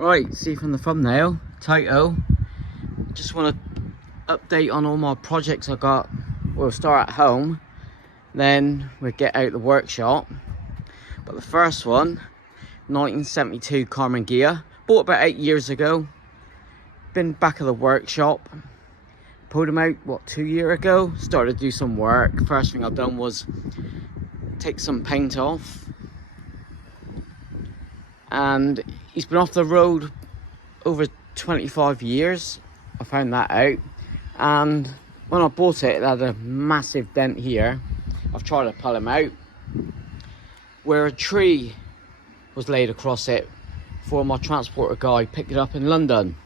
Right, see from the thumbnail, title, just want to update on all my projects I got. We'll start at home, then we'll get out the workshop. But the first one, 1972 Karmann Ghia, bought about 8 years ago. Been back at the workshop, pulled them out, what, 2 years ago? Started to do some work. First thing I've done was take some paint off. And he's been off the road over 25 years. I found that out. And when I bought it, it had a massive dent here. I've tried to pull him out, where a tree was laid across it for my transporter guy picked it up in London.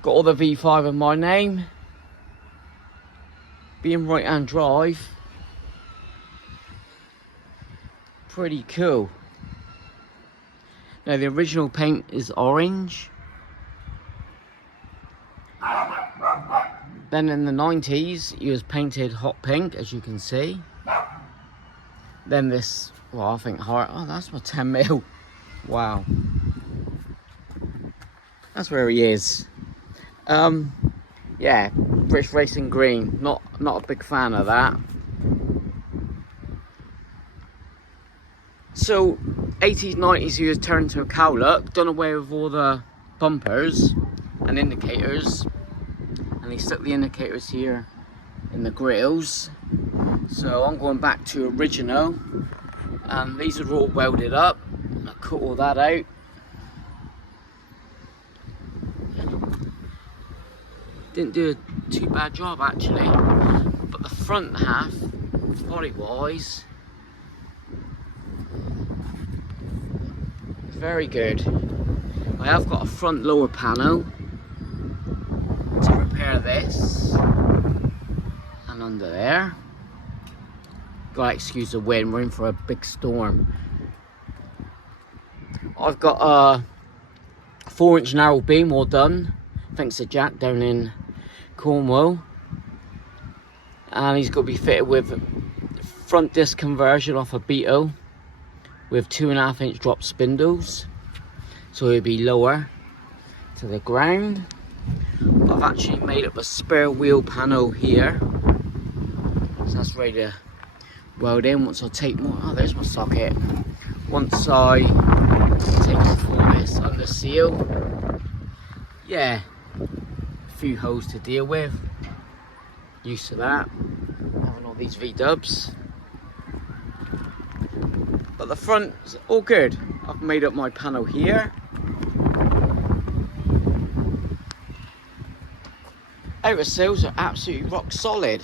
Got all the V5 in my name. Being right hand drive, pretty cool. Now the original paint is orange. Then in the 90s he was painted hot pink, as you can see. Then this, well, I think heart, oh, that's my 10 mil. Wow. That's where he is. Yeah, British Racing Green. Not a big fan of that. So 80s, 90s he was turned to a cow look, done away with all the bumpers and indicators, and he stuck the indicators here in the grills. So I'm going back to original, and these are all welded up. I cut all that out. Didn't do a too bad job actually, but the front half, body wise, very good. I have got a front lower panel to repair this, and under there, gotta excuse the wind, we're in for a big storm. I've got a 4-inch narrow beam all done, thanks to Jack down in Cornwall, and he's got to be fitted with front disc conversion off a Beetle with 2.5-inch drop spindles, so it'll be lower to the ground. I've actually made up a spare wheel panel here, so that's ready to weld in. Once I take more, oh, there's my socket. Once I take off all this under seal, yeah, a few holes to deal with. Used to that, having all these V-dubs. But the front's all good. I've made up my panel here. Outer seals are absolutely rock solid.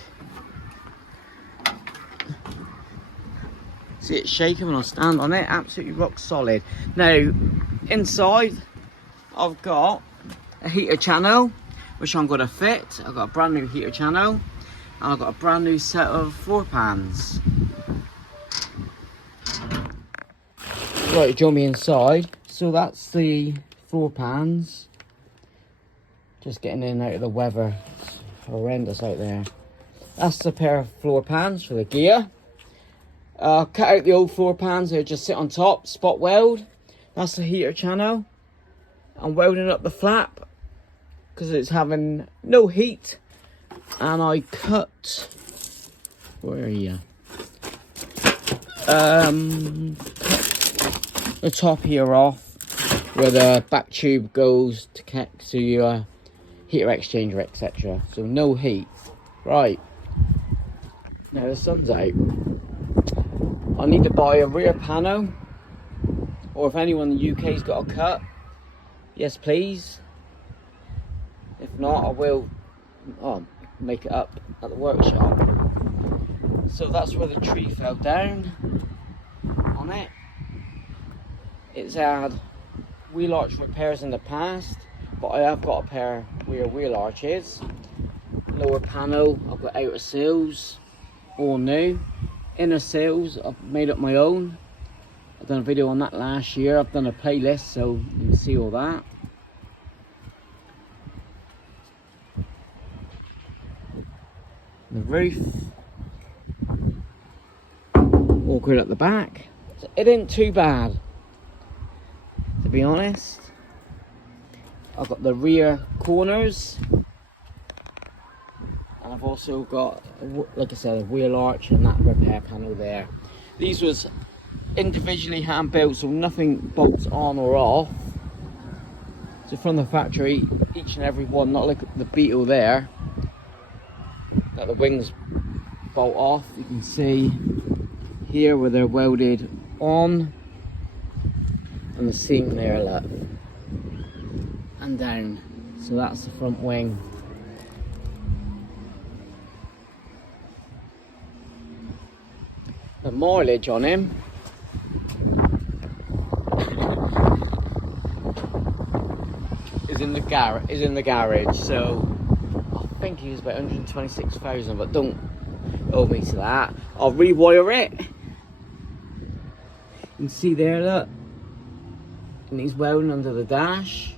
See it shaking when I stand on it, absolutely rock solid. Now, inside, I've got a heater channel, which I'm going to fit. I've got a brand new heater channel, and I've got a brand new set of floor pans. Right, join me inside. So that's the floor pans. Just getting in and out of the weather. It's horrendous out there. That's the pair of floor pans for the Ghia. Cut out the old floor pans, they just sit on top, spot weld. That's the heater channel. I'm welding up the flap because it's having no heat. And I cut, where are you? The top here off, where the back tube goes to connect to your heater exchanger, etc. So no heat. Right, now the sun's out. I need to buy a rear panel, or if anyone in the UK's got a cut, yes please. If not, I will make it up at the workshop. So that's where the tree fell down on it. It's had wheel arch repairs in the past, but I have got a pair of rear wheel arches. Lower panel, I've got outer seals, all new. Inner seals, I've made up my own. I've done a video on that last year. I've done a playlist, so you can see all that. The roof, all good at the back. So it ain't too bad. to be honest. I've got the rear corners, and I've also got, like I said, a wheel arch and that repair panel there. These was individually hand built, so nothing bolts on or off. So from the factory, each and every one, not like the Beetle there, that the wings bolt off. You can see here where they're welded on, and the seam there, look, and down. So that's the front wing. The mileage on him is in the garage. So I think he was about 126,000, but don't hold me to that. I'll rewire it. You can see there, look, and he's welding under the dash.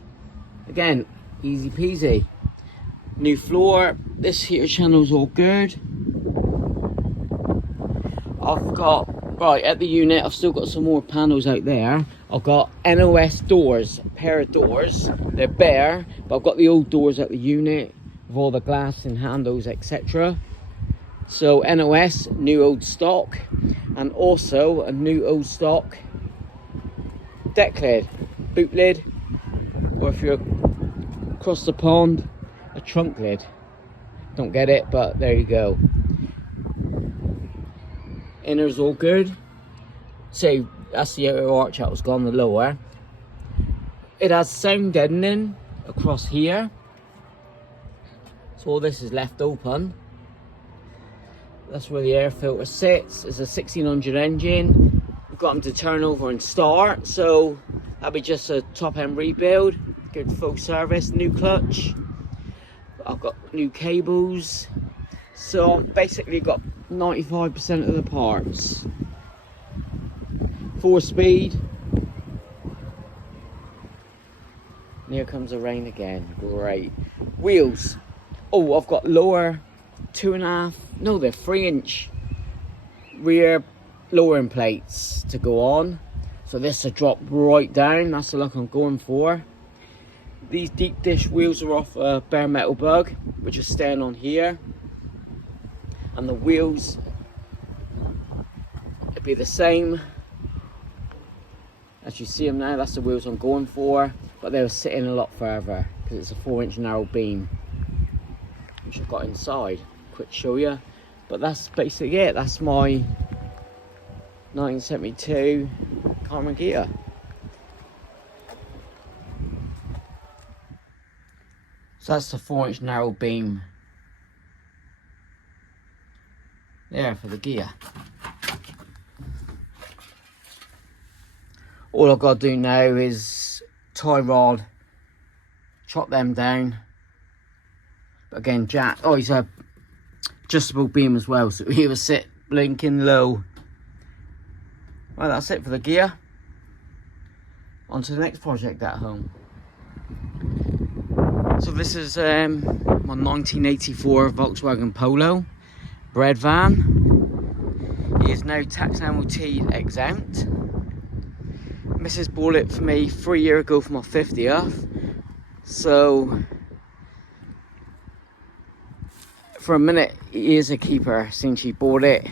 Again, easy peasy. New floor. This heater channel's all good. I've got, right at the unit, I've still got some more panels out there. I've got NOS doors, a pair of doors. They're bare, but I've got the old doors at the unit with all the glass and handles, etc. So NOS, new old stock, and also a new old stock deck lid, boot lid, or if you're across the pond, a trunk lid. Don't get it, but there you go. Inner's all good. So that's the outer arch that was gone, the lower. It has sound deadening across here. So all this is left open. That's where the air filter sits. It's a 1600 engine. We've got them to turn over and start. So that'll be just a top end rebuild. Good full service, new clutch. I've got new cables. So I've basically got 95% of the parts. 4-speed. And here comes the rain again. Great. Wheels. Oh, I've got lower 2.5, no, they're 3-inch rear lowering plates to go on. So this will drop right down. That's the look I'm going for. These deep dish wheels are off a bare metal bug, which is staying on here. And the wheels, it'll be the same as you see them now. That's the wheels I'm going for, but they were sitting a lot further because it's a 4-inch narrow beam, which I've got inside. Quick show you, but that's basically it. That's my 1972 Karmann Ghia. So that's the 4-inch narrow beam there for the Ghia. All I've got to do now is tie rod, chop them down. But again, jack. Oh, he's a adjustable beam as well, so he will sit blinking low. Well, that's it for the Ghia. On to the next project at home. So this is my 1984 Volkswagen Polo breadvan. He is now tax and MOT exempt. Mrs. bought it for me 3 years ago for my 50th. So for a minute, he is a keeper since she bought it.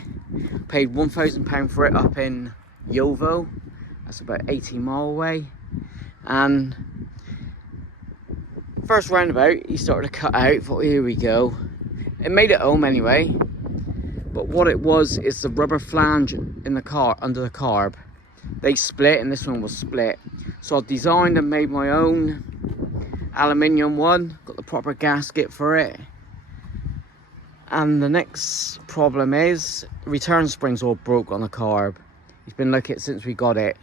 Paid £1,000 for it up in Yeovil. That's about 18 miles away. And first roundabout, he started to cut out. Thought, here we go. It made it home anyway. But what it was is the rubber flange in the car, under the carb. They split, and this one was split. So I designed and made my own aluminium one. Got the proper gasket for it. And the next problem is the return spring's all broke on the carb. He's been like it since we got it.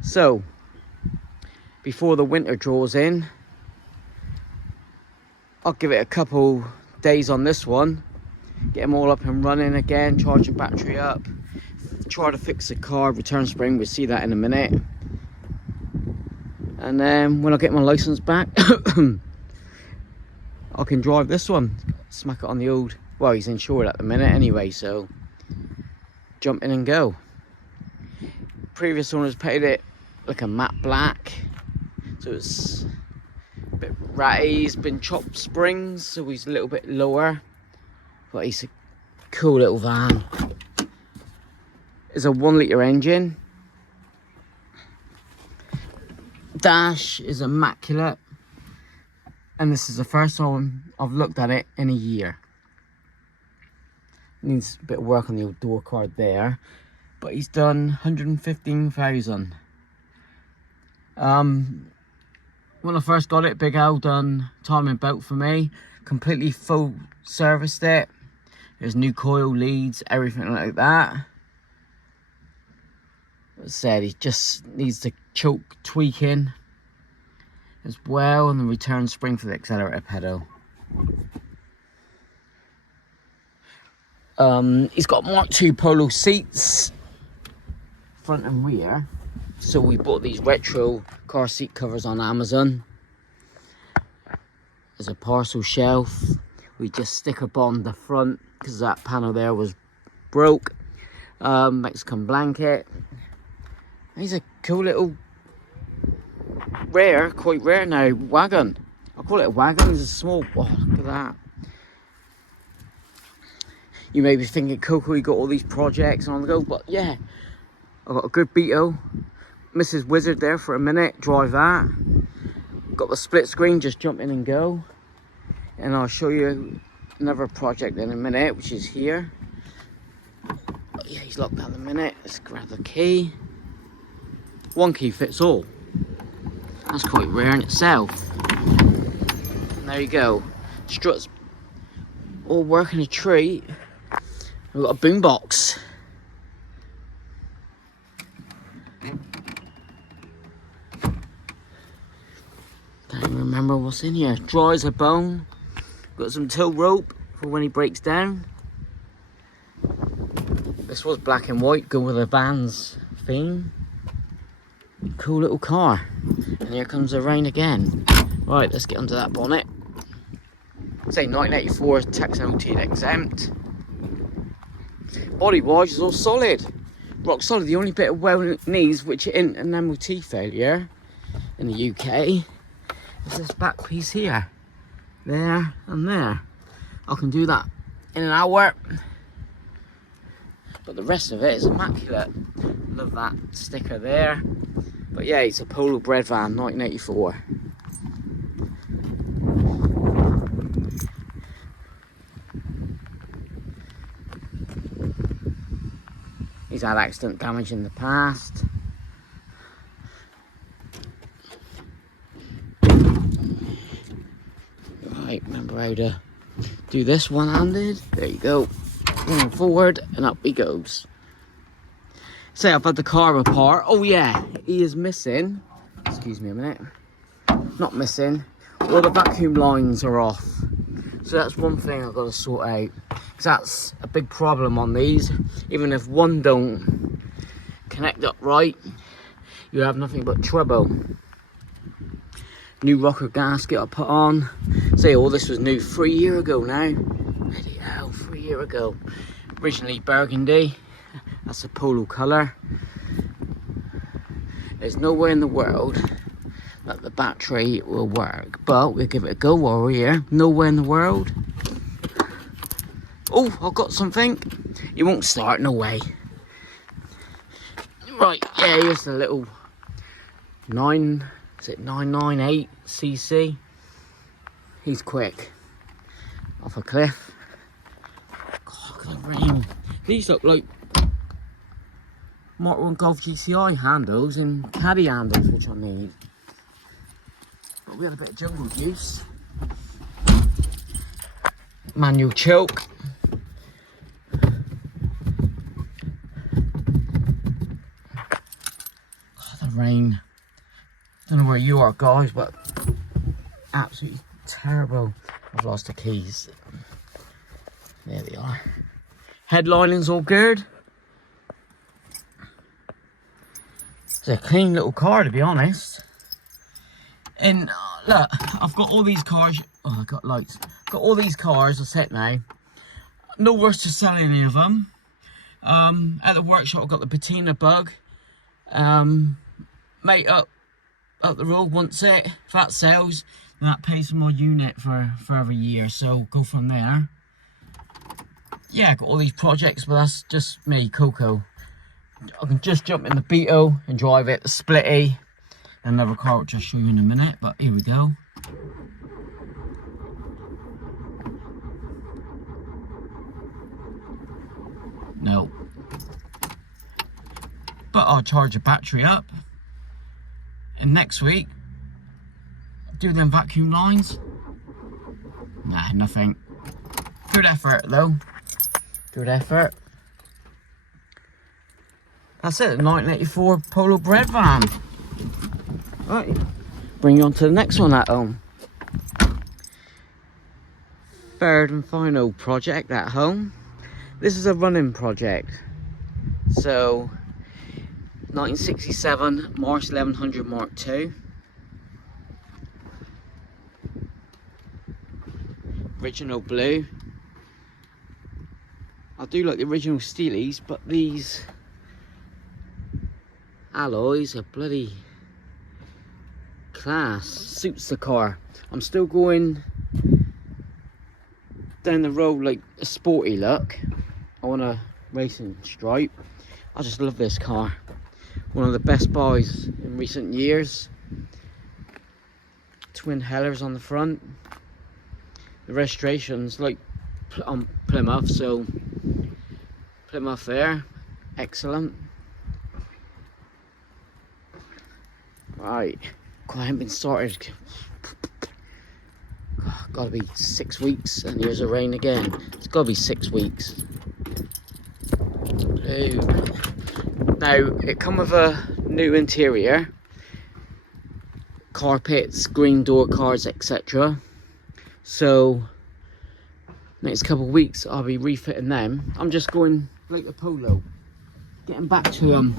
So before the winter draws in, I'll give it a couple days on this one, get them all up and running again, charge the battery up, try to fix the carb return spring. We'll see that in a minute. And then when I get my license back, I can drive this one, smack it on the old. Well, he's insured at the minute anyway, so jump in and go. Previous owners painted it like a matte black. so it's a bit ratty. He's been chopped springs, so he's a little bit lower, but he's a cool little van. It's a 1 litre engine. Dash is immaculate, and this is the first time I've looked at it in a year. Needs a bit of work on the old door card there, but he's done 115,000. When I first got it, Big Al done time and belt for me, completely full serviced it. There's new coil leads, everything like that. As I said, he just needs the choke tweaking as well, and the return spring for the accelerator pedal. He's got Mark II Polo seats, front and rear. So we bought these retro car seat covers on Amazon. There's a parcel shelf. We just sticker bond the front because that panel there was broke. Mexican blanket. He's a cool little, quite rare now, wagon. I call it a wagon. It's a small, oh, look at that. You may be thinking, Coco, you got all these projects on the go, but yeah, I've got a good Beetle. Mrs. Wizard there for a minute, drive that. Got the split screen, just jump in and go. And I'll show you another project in a minute, which is here. But yeah, he's locked down the minute. Let's grab the key. One key fits all. That's quite rare in itself. And there you go. Struts all working a treat. We've got a boombox. Don't remember what's in here. Dry as a bone. Got some tow rope for when he breaks down. This was black and white, go with the van's theme. Cool little car. And here comes the rain again. Right, let's get under that bonnet. Say 1984 tax MOT exempt. Body wise is all solid. Rock solid. The only bit of wear needs, which isn't an MOT failure in the UK, is this back piece here. There and there. I can do that in an hour. But the rest of it is immaculate. Love that sticker there. But yeah, it's a Polo breadvan, 1984. He's had accident damage in the past. Right, remember how to do this one-handed. There you go. Going forward and up he goes. Say I've had the car apart. Oh yeah, he is missing. Excuse me a minute. Not missing. All the vacuum lines are off. So that's one thing I've got to sort out. Because that's a big problem on these. Even if one don't connect up right, you have nothing but trouble. New rocker gasket I put on. Say all this was new 3 years ago now. Bloody hell, 3 years ago. Originally burgundy. That's a Polo colour. There's no way in the world that the battery will work, but we'll give it a go while we're here. No way in the world. Oh, I've got something. It won't start, no way. Right, yeah, here's the little 998cc. He's quick. Off a cliff. God, look at the rain. These look like Mark 1 Golf GCI handles and Caddy handles, which I need. But we had a bit of jungle juice. Manual choke. God, the rain. Don't know where you are, guys, but absolutely terrible. I've lost the keys. There they are. Headlining's all good. It's a clean little car, to be honest. And look, I've got all these cars. Oh, I've got lights. Got all these cars I set now. No rush to sell any of them. At the workshop, I've got the patina bug. Mate up up the road. Once if that sells, then that pays for my unit for every year, so go from there. Yeah, I got all these projects, but that's just me, Coco. I can just jump in the Beetle and drive it, the Splitty, another car which I'll show you in a minute, but here we go. No. But I'll charge the battery up, and next week, do them vacuum lines. Nah, nothing. Good effort though. Good effort. That's it, the 1984 Polo breadvan. Right, bring you on to the next one at home. Third and final project at home. This is a running project. So, 1967 Mars 1100 Mark II. Original blue. I do like the original Steelies, but these alloys are bloody class. Suits the car. I'm still going down the road like a sporty look. I want a racing stripe. I just love this car. One of the best buys in recent years. Twin hellers on the front. The registration's like on Plymouth, so Plymouth there, excellent. Right, God, I haven't been started. Gotta be 6 weeks, and here's the rain again. It's gotta be 6 weeks. Blue. Now, it come with a new interior, carpets, green door cards, etc. So, next couple of weeks, I'll be refitting them. I'm just going like a Polo, getting back to them.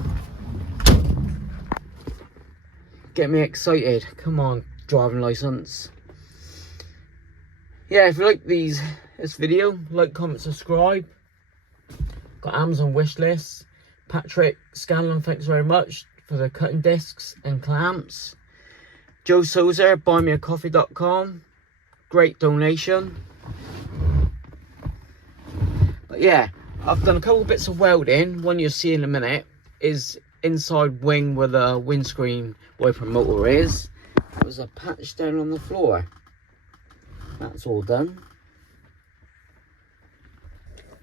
Get me excited. Come on, driving license. Yeah, if you like this video, like, comment, subscribe. Got Amazon wish list. Patrick Scanlon, thanks very much for the cutting discs and clamps. Joe Sozer, buymeacoffee.com. Great donation. But yeah, I've done a couple of bits of welding. One you'll see in a minute is inside wing where the windscreen wiper motor is. There's a patch down on the floor. That's all done.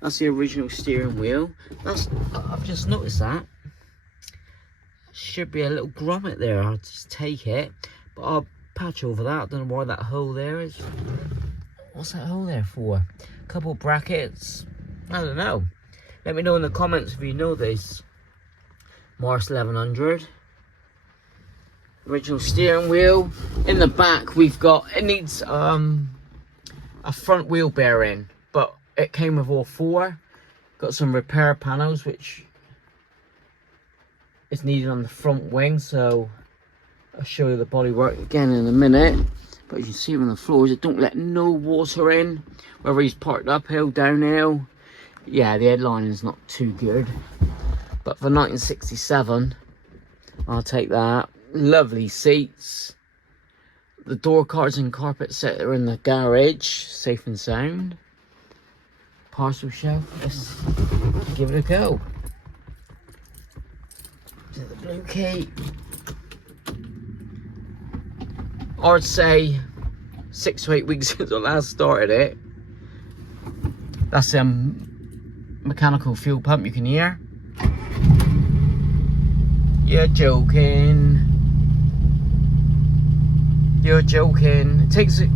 That's the original steering wheel. I've just noticed that. Should be a little grommet there. I'll just take it, but I'll patch over that. I don't know why that hole there is. What's that hole there for? A couple brackets. I don't know. Let me know in the comments if you know this. Mars 1100. Original steering wheel. In the back we've got, it needs a front wheel bearing, but it came with all four. Got some repair panels which is needed on the front wing, so I'll show you the bodywork again in a minute. But you can see on the floors, it don't let no water in, whether he's parked uphill, downhill. Yeah, the headlining is not too good, but for 1967 I'll take that. Lovely seats. The door cards and carpet set are in the garage, safe and sound. Parcel shelf, let's give it a go. To the blue key. I'd say 6 to 8 weeks since I last started it. That's mechanical fuel pump, you can hear. You're joking. You're joking. It takes a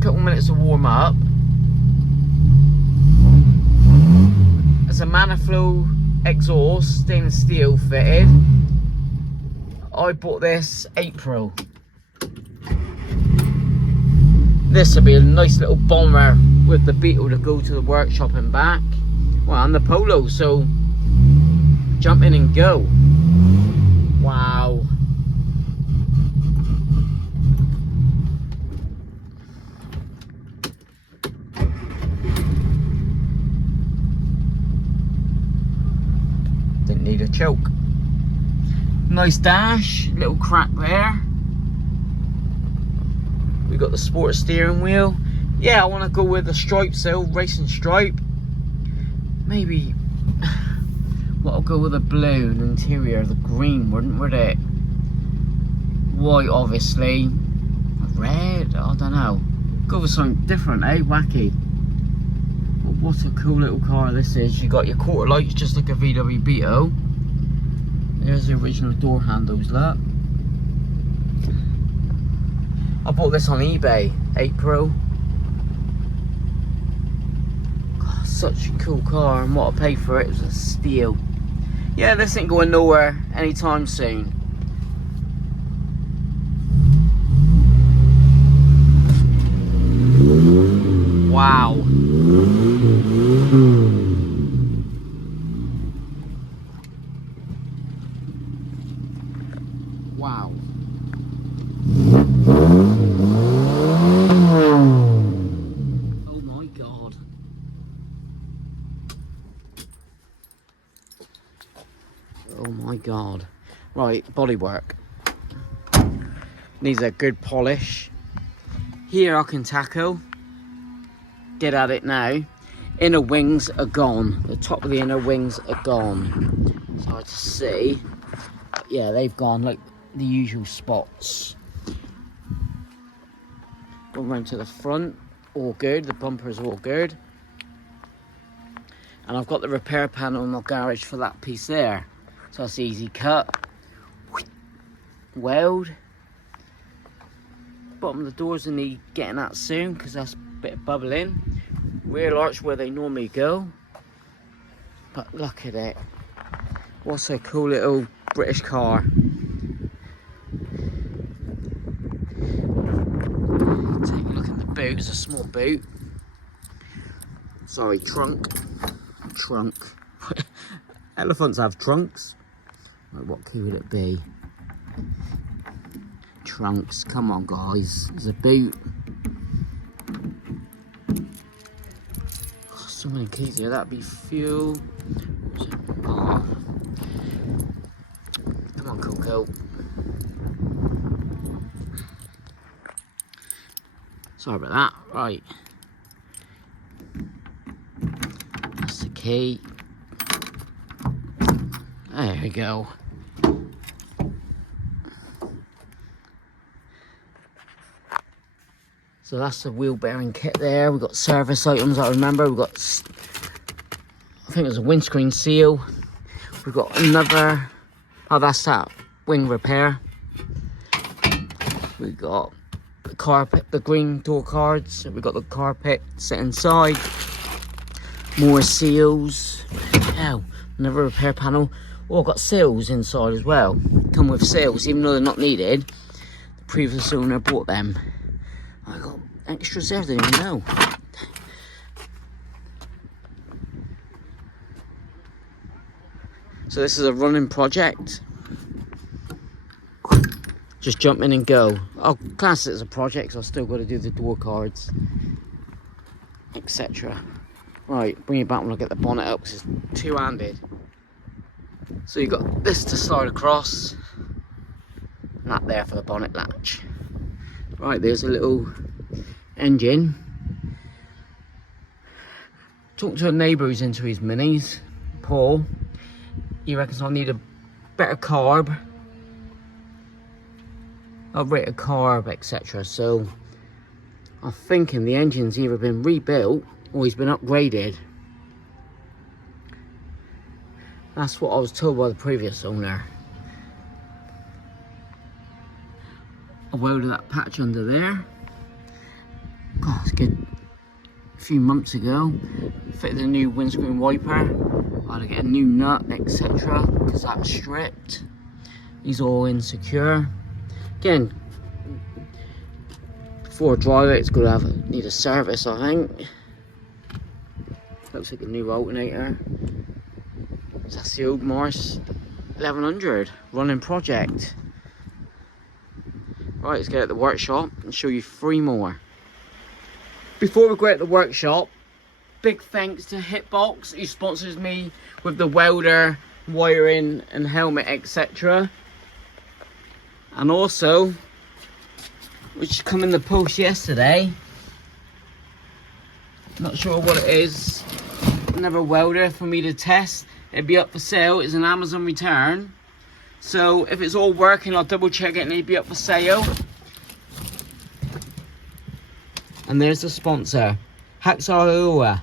couple minutes to warm up. It's a Maniflow exhaust, stainless steel fitted. I bought this April. This will be a nice little bomber with the Beetle to go to the workshop and back. Well, and the Polo, so jump in and go. Wow. Didn't need a choke. Nice dash, little crack there. We got the sport steering wheel. Yeah, I want to go with the stripe still, racing stripe. Maybe, well, I'll go with a blue interior, the green, wouldn't it? White, obviously. Red, I don't know. Go with something different, eh? Wacky. But what a cool little car this is. You got your quarter lights, just like a VW Beetle. There's the original door handles, look. I bought this on eBay, April. God, such a cool car, and what I paid for it was a steal. Yeah, this ain't going nowhere anytime soon. Wow. Wow. Oh my God. Oh my God. Right, bodywork. Needs a good polish. Here I can tackle. Get at it now. Inner wings are gone. The top of the inner wings are gone. It's hard to see. But yeah, they've gone, like the usual spots. Go round to the front, all good. The bumper's all good. And I've got the repair panel in my garage for that piece there. So that's easy cut. Weld. Bottom of the doors will need getting at soon because that's a bit of bubbling. Rear arch where they normally go. But look at it. What's a cool little British car. Take a look at the boot. It's a small boot. Sorry, trunk. Trunk. Elephants have trunks. Right, what key would it be? Trunks. Come on, guys. There's a boot. Oh, so many keys here. That'd be fuel. Oh. Come on, Coco. Sorry about that. Right. That's the key. There we go. So that's the wheel bearing kit there. We've got service items, I remember. We've got, I think it was a windscreen seal. We've got another, oh, that's that wing repair. We've got the carpet, the green door cards. We've got the carpet set inside. More seals. Oh, another repair panel. Oh, I've got seals inside as well. Come with seals, even though they're not needed. The previous owner bought them. I got extras there, I didn't even know. So this is a running project. Just jump in and go. I'll class it as a project, so I've still got to do the door cards, etc. Right, bring it back when I get the bonnet up, because it's two-handed. So you've got this to slide across, and that there for the bonnet latch. Right, there's a little engine. Talked to a neighbour who's into his minis, Paul. He reckons I need a better carb, a rated carb, etc. So I'm thinking the engine's either been rebuilt or he's been upgraded. That's what I was told by the previous owner. I welded that patch under there. God, it's good. A few months ago, fitted a new windscreen wiper. I had to get a new nut, etc. because that was stripped. He's all insecure. Again, before I drive it, it's going to need a service, I think. Looks like a new alternator. That's the old Morris 1100 running project. Right, let's get at the workshop and show you 3 more. Before we go at the workshop, big thanks to Hitbox, who sponsors me with the welder, wiring and helmet, etc. And also which come in the post yesterday. Not sure what it is. Another welder for me to test. It'd be up for sale. It's an Amazon return. So if it's all working, I'll double check it and it'd be up for sale. And there's the sponsor, Vw.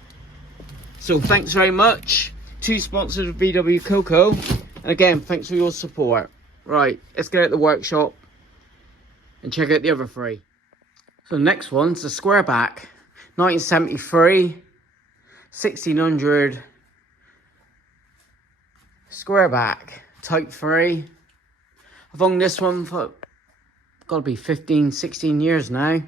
So thanks very much. 2 sponsors of VW Coco. And again, thanks for your support. Right, let's get at the workshop and check out the other 3. So the next one's the Squareback. 1973, 1600 Squareback Type 3. I've owned this one for gotta be 15, 16 years now.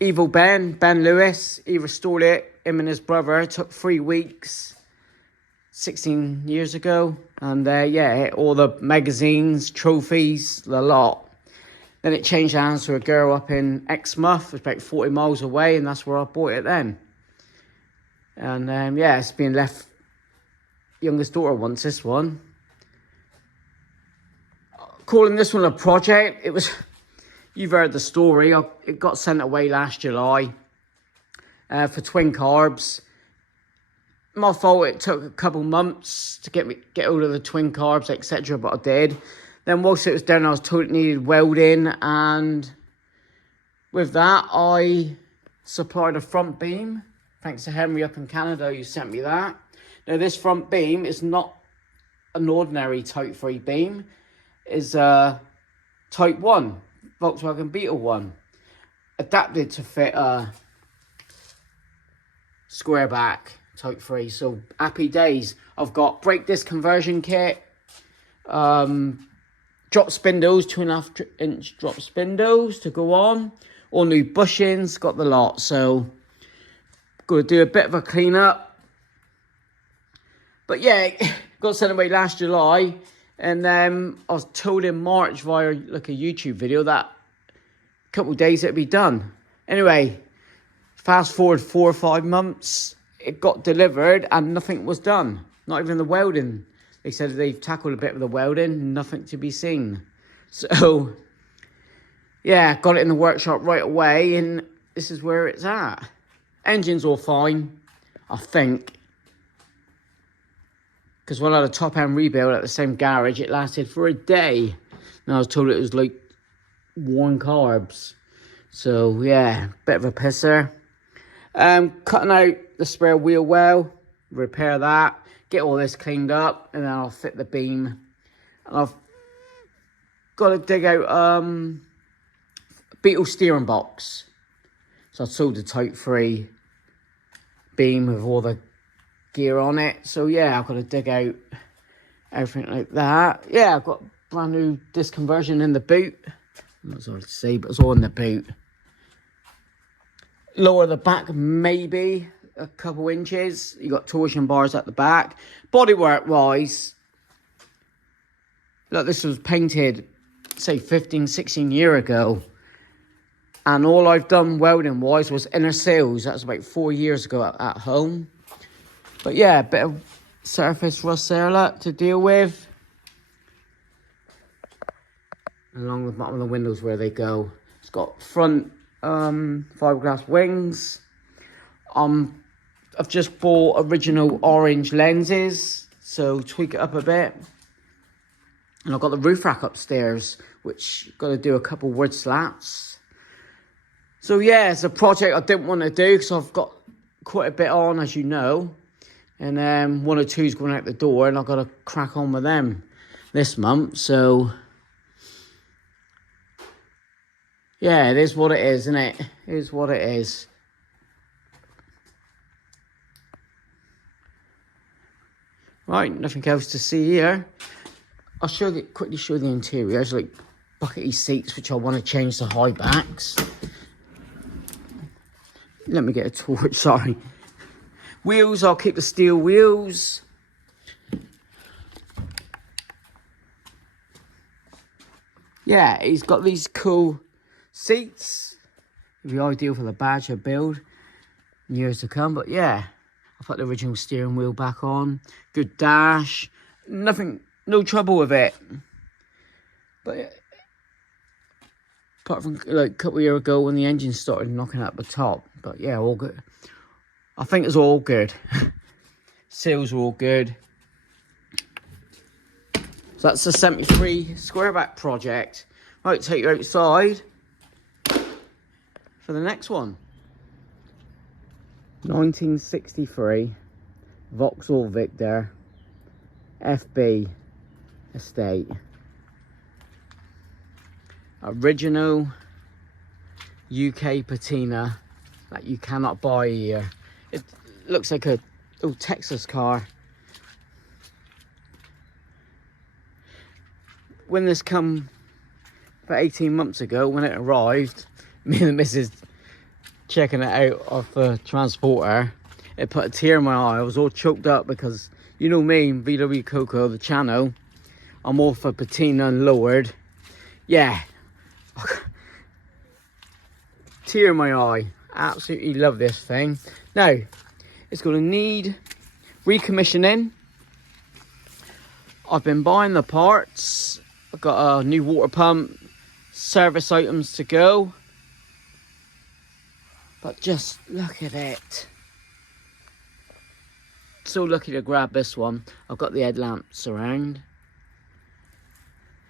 Evil Ben Lewis, he restored it, him and his brother. It took 3 weeks 16 years ago, and yeah, all the magazines, trophies, the lot. Then it changed hands to a girl up in Exmouth. It's about 40 miles away, and that's where I bought it then. And yeah, it's been left. Youngest daughter wants this one. Calling this one a project. It was, you've heard the story. It got sent away last July for twin carbs. My fault. It took a couple months to get hold of the twin carbs, etc. But I did. Then whilst it was down, I was told it needed welding, and with that, I supplied a front beam. Thanks to Henry up in Canada, who sent me that. Now, this front beam is not an ordinary Type 3 beam. It's a Type 1, Volkswagen Beetle one, adapted to fit a Squareback Type 3. So, happy days. I've got brake disc conversion kit, drop spindles, 2.5 inch drop spindles to go on. All new bushings, got the lot. So, got to do a bit of a clean up. But yeah, got sent away last July. And I was told in March via like a YouTube video that a couple of days it'd be done. Anyway, fast forward 4 or 5 months, it got delivered and nothing was done. Not even the welding. They said they've tackled a bit of the welding, nothing to be seen. So, yeah, got it in the workshop right away, and this is where it's at. Engine's all fine, I think. Because when I had a top-end rebuild at the same garage, it lasted for a day. And I was told it was like worn carbs. So, yeah, bit of a pisser. Cutting out the spare wheel well, repair that. Get all this cleaned up, and then I'll fit the beam. And I've got to dig out Beetle steering box. So I sold the Type 3 beam with all the gear on it. So yeah, I've got to dig out everything like that. Yeah, I've got brand new disc conversion in the boot. I'm not sorry to say, but it's all in the boot. Lower the back maybe a couple inches. You got torsion bars at the back. Bodywork wise, look, this was painted say 15, 16 years ago, and all I've done welding wise was inner seals. That was about 4 years ago at home. But yeah, a bit of surface rust there to deal with, along with the bottom of the windows where they go. It's got front fiberglass wings. I've just bought original orange lenses, so tweak it up a bit. And I've got the roof rack upstairs, which got to do a couple wood slats. So yeah, it's a project I didn't want to do because I've got quite a bit on, as you know. And 1 or 2's going out the door, and I've got to crack on with them this month. So yeah, it is what it is, isn't it? It is what it is. Right, nothing else to see here. I'll quickly show the interior. There's like buckety seats, which I want to change to high backs. Let me get a torch, sorry. Wheels, I'll keep the steel wheels. Yeah, he's got these cool seats. It'll be ideal for the Badger build in years to come. But yeah, I'll put the original steering wheel back on. Good dash. Nothing, no trouble with it. But Apart from like a couple of years ago when the engine started knocking out the top. But yeah, all good. I think it's all good. Seals are all good. So that's the 73 Squareback project. Right, take you outside for the next one. 1963 Vauxhall Victor FB estate. Original UK patina that you cannot buy here. It looks like a old Texas car. When this come for 18 months ago, when it arrived, me and the missus checking it out off the transporter, it put a tear in my eye. I was all choked up because, you know me, VW Coco, the channel, I'm all for patina and lowered. Yeah. Tear in my eye. Absolutely love this thing. Now, it's going to need recommissioning. I've been buying the parts. I've got a new water pump, service items to go. But just look at it. So lucky to grab this one. I've got the headlamps around.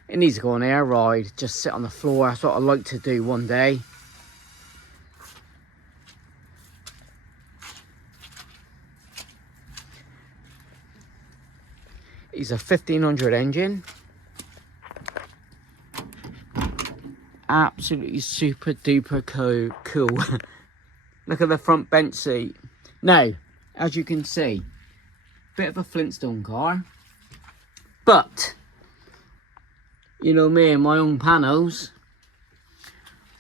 It needs to go on air ride, just sit on the floor. That's what I'd like to do one day. It's a 1500 engine. Absolutely super duper cool. Look at the front bench seat. Now, as you can see, bit of a Flintstone car. But, you know me and my own panels,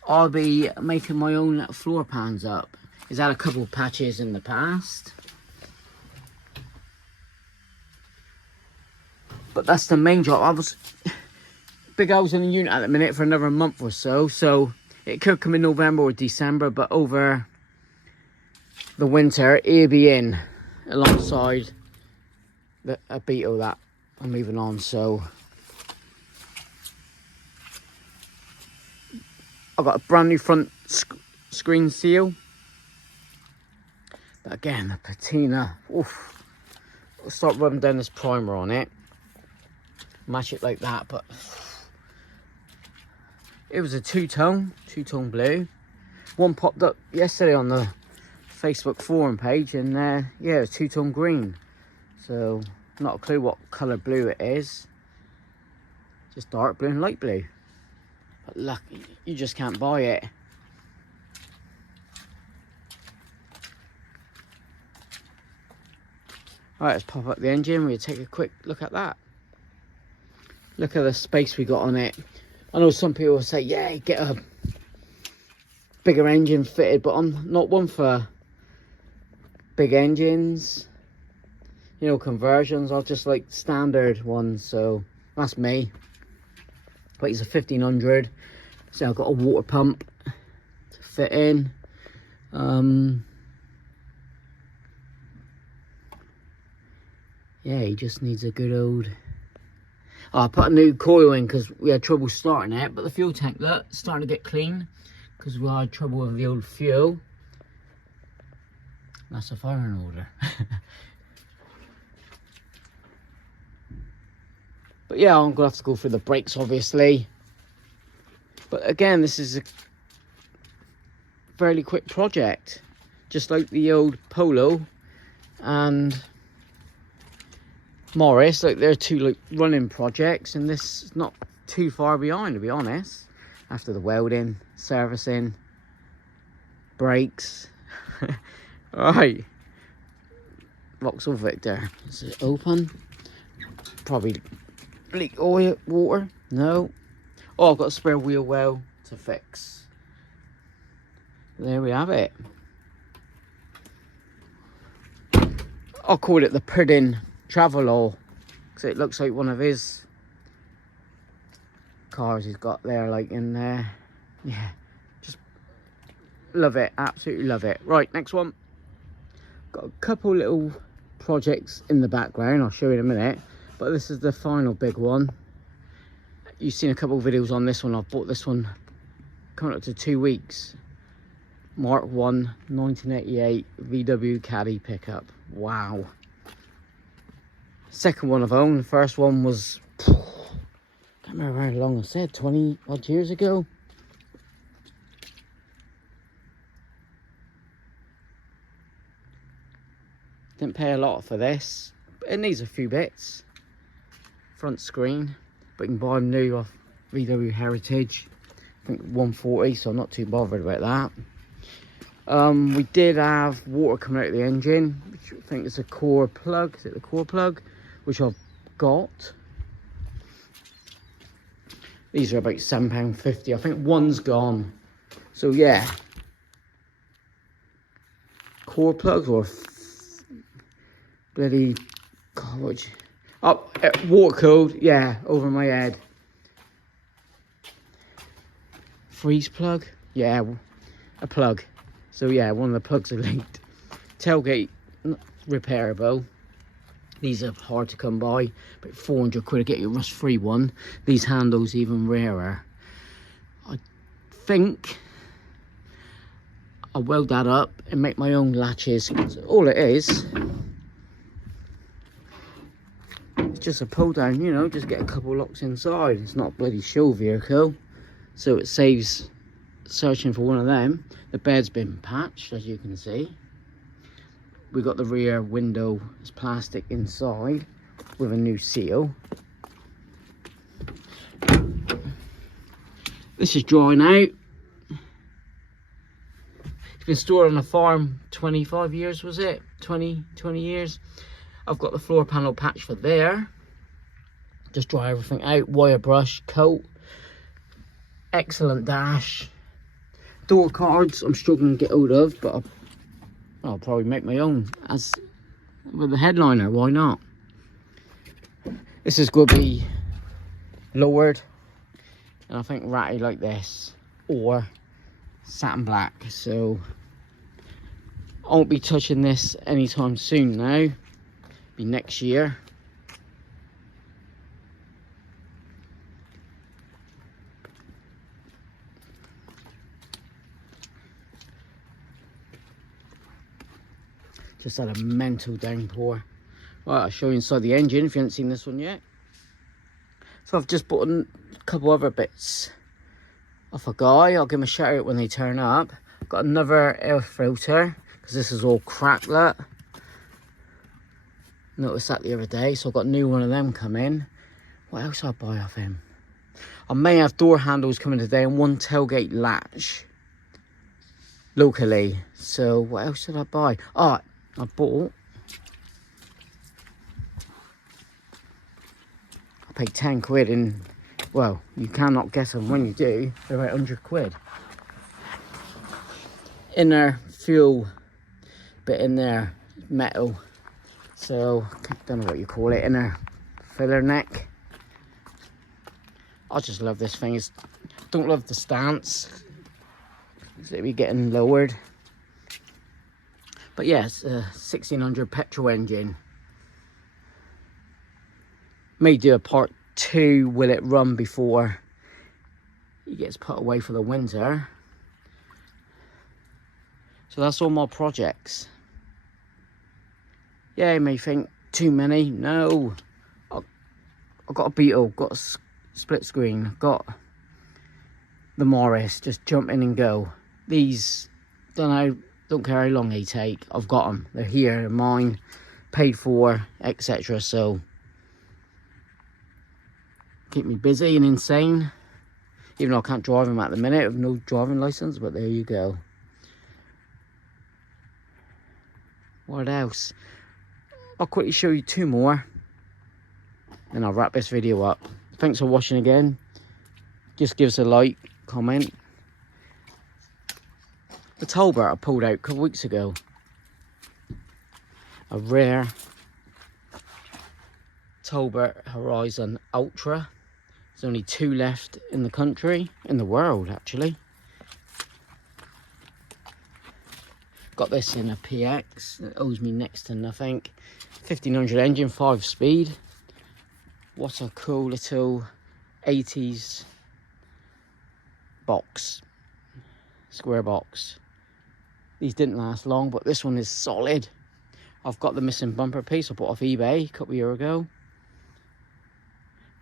I'll be making my own floor pans up. It's had a couple of patches in the past. But that's the main job. I was big hours in the unit at the minute for another month or so. So it could come in November or December, but over the winter it'll be in alongside a Beetle that I'm moving on. So I've got a brand new front screen seal. But again, the patina. Oof. I'll start rubbing down this primer on it. Match it like that, but it was a two-tone blue. One popped up yesterday on the Facebook forum page, and yeah, it was two-tone green. So not a clue what colour blue it is. Just dark blue and light blue. But look, you just can't buy it. Alright, let's pop up the engine. We'll take a quick look at that. Look at the space we got on it. I know some people will say, yeah, get a bigger engine fitted, but I'm not one for big engines. You know, conversions. I just like standard ones, so that's me. But it's a 1500. So I've got a water pump to fit in. Yeah, he just needs a good old... I put a new coil in because we had trouble starting it, but the fuel tank, look, starting to get clean because we had trouble with the old fuel. That's a firing order. But yeah, I'm gonna have to go through the brakes, obviously. But again, this is a fairly quick project, just like the old Polo and Morris. Like, they're two like running projects, and this is not too far behind, to be honest. After the welding, servicing, brakes. Alright, Vauxhall Victor. Is it open? Probably leak oil, water. No. Oh, I've got a spare wheel well to fix. There we have it. I'll call it the pudding Travelall, because it looks like one of his cars he's got there, like in there. Yeah, just love it, absolutely love it. Right, next one. Got a couple little projects in the background, I'll show you in a minute, but this is the final big one. You've seen a couple of videos on this one. I've bought this one coming up to 2 weeks. Mark 1 1988 VW Caddy pickup. Wow. Second one I've owned. The first one was, can't remember how long I said, 20 odd years ago. Didn't pay a lot for this, but it needs a few bits. Front screen, but you can buy them new off VW Heritage. I think 140, so I'm not too bothered about that. We did have water coming out of the engine, which I think is a core plug. Is it the core plug? Which I've got. These are about £7.50. I think one's gone. So yeah. Core plugs or bloody God, water code, yeah, over my head. Freeze plug, yeah, a plug. So yeah, one of the plugs are leaked. Tailgate repairable. These are hard to come by, but 400 quid to get you a rust-free one. These handles even rarer. I think I'll weld that up and make my own latches. All it is, it's just a pull down, you know, just get a couple locks inside. It's not a bloody show vehicle, so it saves searching for one of them. The bed's been patched, as you can see. We got the rear window as plastic inside with a new seal. This is drying out. It's been stored on a farm 25 years, was it? 20 years. I've got the floor panel patch for there. Just dry everything out. Wire brush, coat. Excellent dash. Door cards I'm struggling to get hold of, but I'll probably make my own as with the headliner. Why not? This is going to be lowered, and I think ratty like this or satin black. So I won't be touching this anytime soon now. Be next year. Just had a mental downpour. Right, I'll show you inside the engine if you haven't seen this one yet. So I've just bought a couple other bits off a guy. I'll give him a shout out when they turn up. Got another air filter because this is all cracked. That noticed that the other day, so I've got a new one of them come in. What else I'll buy off him? I may have door handles coming today and one tailgate latch locally. So what else did I buy? Oh, I paid 10 quid in, well, you cannot get them when you do. They're about 100 quid. Inner fuel bit in there, metal. So, I don't know what you call it, inner filler neck. I just love this thing. Don't love the stance. It's like we're getting lowered. But yes, a 1600 petrol engine. May do a part 2, will it run before he gets put away for the winter. So that's all my projects. Yeah, you may think, too many. No. I've got a Beetle, got a split screen, I've got the Morris, just jump in and go. These, don't care how long they take, I've got them. They're here, they're mine, paid for, etc. So, keep me busy and insane. Even though I can't drive them at the minute with no driving license, but there you go. What else? I'll quickly show you 2 more, and I'll wrap this video up. Thanks for watching again. Just give us a like, comment. The talbot I pulled out a couple weeks ago. A rare talbot Horizon Ultra. There's only 2 left in the country, in the world actually. Got this in a PX that owes me next to nothing. 1500 engine, 5-speed. What a cool little 80s box. square box. These didn't last long, but this one is solid. I've got the missing bumper piece I bought off eBay a couple of years ago.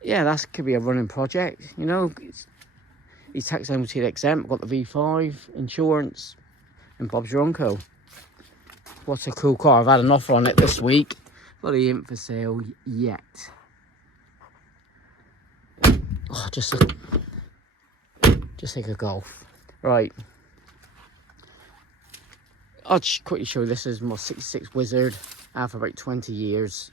Yeah, that could be a running project, you know. These tax MOT exempt, got the V5, insurance, and Bob's your uncle. What's a cool car. I've had an offer on it this week, but it ain't for sale yet. Oh, just take a Golf. Right. I'll just quickly show you. This is my 66 Wizard. I have for about 20 years.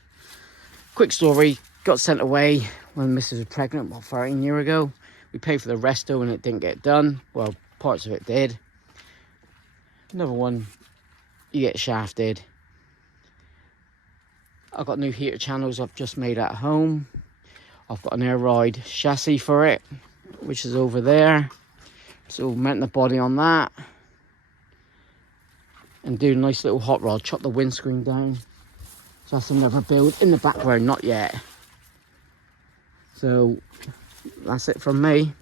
Quick story. Got sent away when Mrs. was pregnant about 13 years ago. We paid for the resto and it didn't get done. Well, parts of it did. Another one, you get shafted. I've got new heater channels I've just made at home. I've got an air ride chassis for it, which is over there. So mounting the body on that. And do a nice little hot rod, chop the windscreen down. So that's another build in the background, not yet. So that's it from me.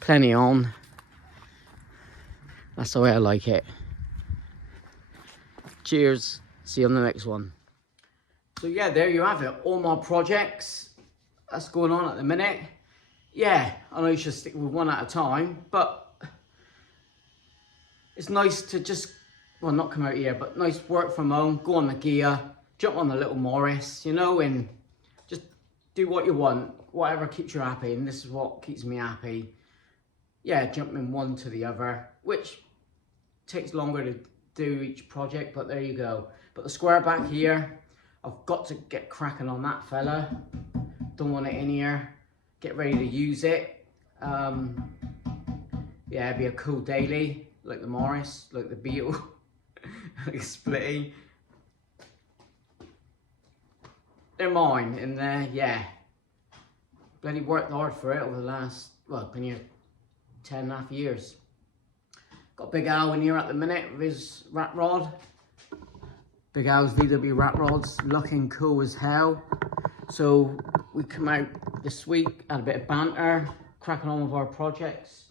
Plenty on. That's the way I like it. Cheers. See you on the next one. So yeah, there you have it. All my projects that's going on at the minute. Yeah, I know you should stick with one at a time, but it's nice to just, well, not come out here, but nice work from home, go on the Ghia, jump on the little Morris, you know, and just do what you want, whatever keeps you happy, and this is what keeps me happy. Yeah, jumping one to the other, which takes longer to do each project, but there you go. But the Squareback here, I've got to get cracking on that fella. Don't want it in here. Get ready to use it. Yeah, it'd be a cool daily, like the Morris, like the Beetle, like Splitty. They're mine, and yeah, bloody worked hard for it over the last, well, been here 10.5 years. Got Big Al in here at the minute with his rat rod. Big Al's VW rat rods, looking cool as hell. So we come out this week, had a bit of banter, cracking on with our projects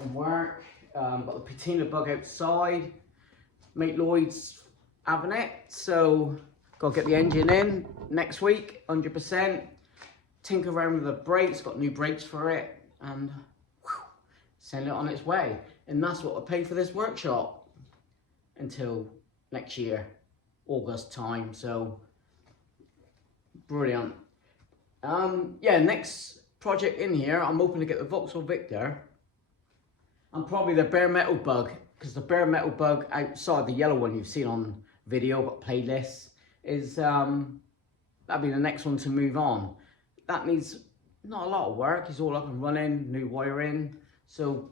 and work. Got the patina bug outside. Mate Lloyd's having it, so gotta get the engine in next week, 100%. Tinker around with the brakes, got new brakes for it, and whew, send it on its way. And that's what I pay for this workshop until next year, August time. So brilliant. Yeah, next project in here, I'm hoping to get the Vauxhall Victor and probably the bare metal bug, because the bare metal bug outside, the yellow one you've seen on video but playlists, is that'll be the next one to move on. That needs not a lot of work. It's all up and running, new wiring, so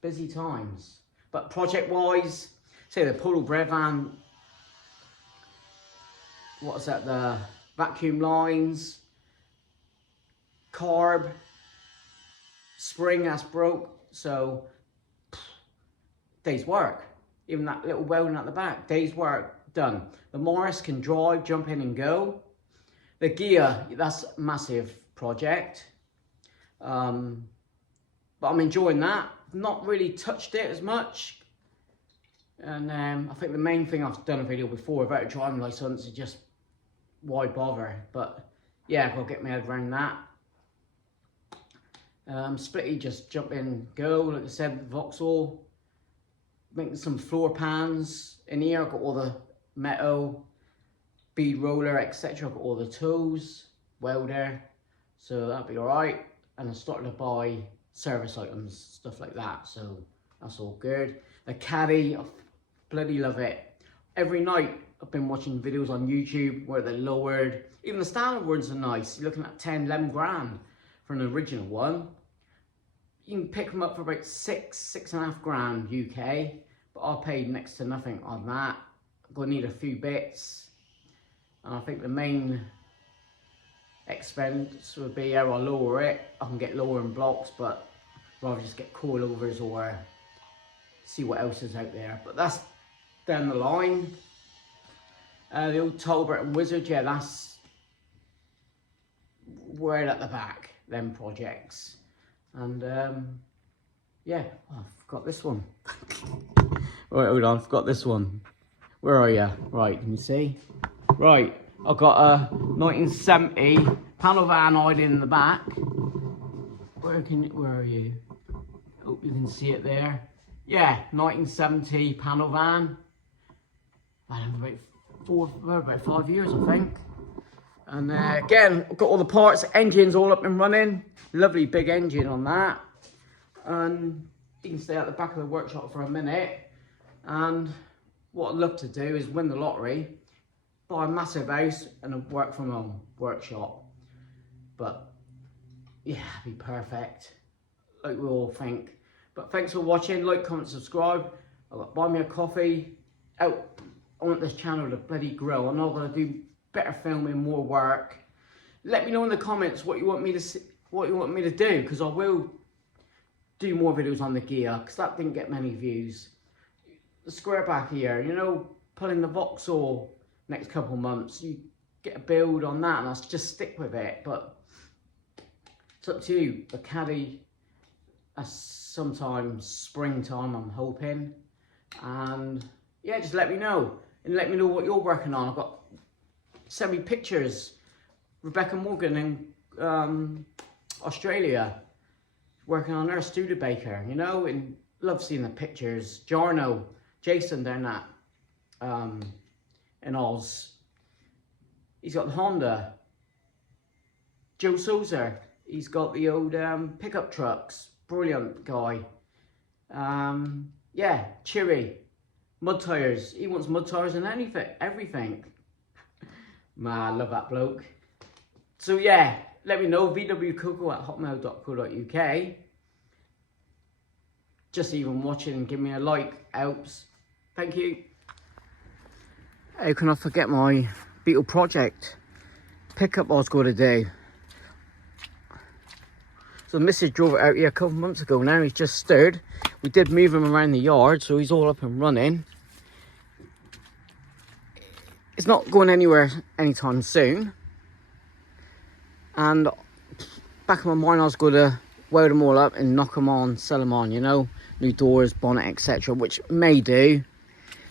busy times. But project wise, say the Polo breadvan, what's that, the vacuum lines, carb, spring that's broke, so day's work. Even that little welding at the back, day's work done. The Morris can drive, jump in and go. The Ghia, that's a massive project, but I'm enjoying that. Not really touched it as much, and I think the main thing, I've done a video before about a driving license, is just why bother. But yeah, I'll get my head around that. Splitty, just jump in, go. Like I said, Vauxhall, making some floor pans in here. I've got all the metal, bead roller, etc. I've got all the tools, welder, so that'll be all right. And I started to buy service items, stuff like that, so that's all good. The Caddy, I bloody love it. Every night I've been watching videos on YouTube where they're lowered. Even the standard ones are nice. You're looking at 10, 11 grand for an original one. You can pick them up for about 6.5 grand UK, but I paid next to nothing on that. I'm gonna need a few bits, and I think the main expense would be how I lower it. I can get lowering blocks, but I'd rather just get coilovers or see what else is out there. But that's down the line. The old Talbot and Wizard, yeah, that's right at the back, them projects. And yeah, oh, I forgot this one. Right, hold on, I forgot this one. Where are you? Right, can you see? Right, I've got a 1970 panel van hiding in the back. Where are you? Hope you can see it there. Yeah, 1970 panel van. About 5 years, I think. And again, I've got all the parts, engines all up and running. Lovely big engine on that. And you can stay at the back of the workshop for a minute. And what I'd love to do is win the lottery, buy a massive house and a work from home workshop. But yeah, it'd be perfect, like we all think. But thanks for watching. Like, comment, subscribe. I've got buy me a coffee out. I want this channel to bloody grow. I'm not gonna do better filming, more work. Let me know in the comments what you want me to see, what you want me to do, because I will do more videos on the Ghia, because that didn't get many views. The Squareback here, you know, pulling the Vauxhall next couple months. You get a build on that, and I'll just stick with it. But it's up to you. The Caddy, sometime springtime, I'm hoping. And yeah, just let me know. And let me know what you're working on. I've got, send me pictures. Rebecca Morgan in Australia, working on her Studebaker, you know, and love seeing the pictures. Jarno, Jason down at in Oz, he's got the Honda. Joe Souza, he's got the old pickup trucks. Brilliant guy. Yeah, Cheery. Mud tires. He wants mud tires and everything. Man, I love that bloke. So yeah, let me know. vwcoco at hotmail.co.uk. Just even watching and give me a like helps. Thank you. How can I forget my Beetle project pickup I was going to do? So Mrs. drove it out here a couple months ago now. He's just stirred. We did move him around the yard, so he's all up and running. It's not going anywhere anytime soon. And back in my mind, I was going to weld them all up and knock them on, sell them on, you know. New doors, bonnet, etc. Which may do.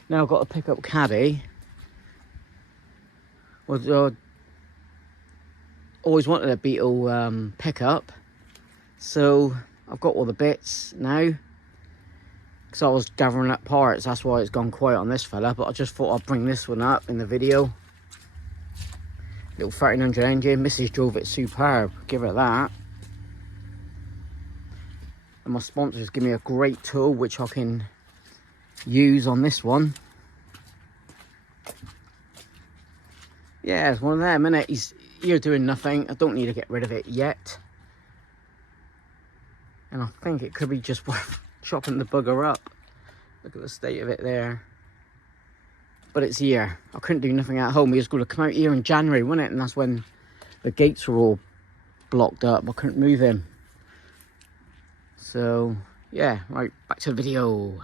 Now I've got a pickup Caddy. Always wanted a Beetle pickup. So I've got all the bits now. Because I was gathering up parts, that's why it's gone quiet on this fella. But I just thought I'd bring this one up in the video. Little 1300 engine. Mrs. drove it superb, give her that. And my sponsors give me a great tool which I can use on this one. Yeah, it's one of them, innit? He's here doing nothing. I don't need to get rid of it yet. And I think it could be just worth chopping the bugger up. Look at the state of it there. But it's here. I couldn't do nothing at home. He was going to come out here in January, wasn't it? And that's when the gates were all blocked up. I couldn't move him. So, yeah, right, back to the video.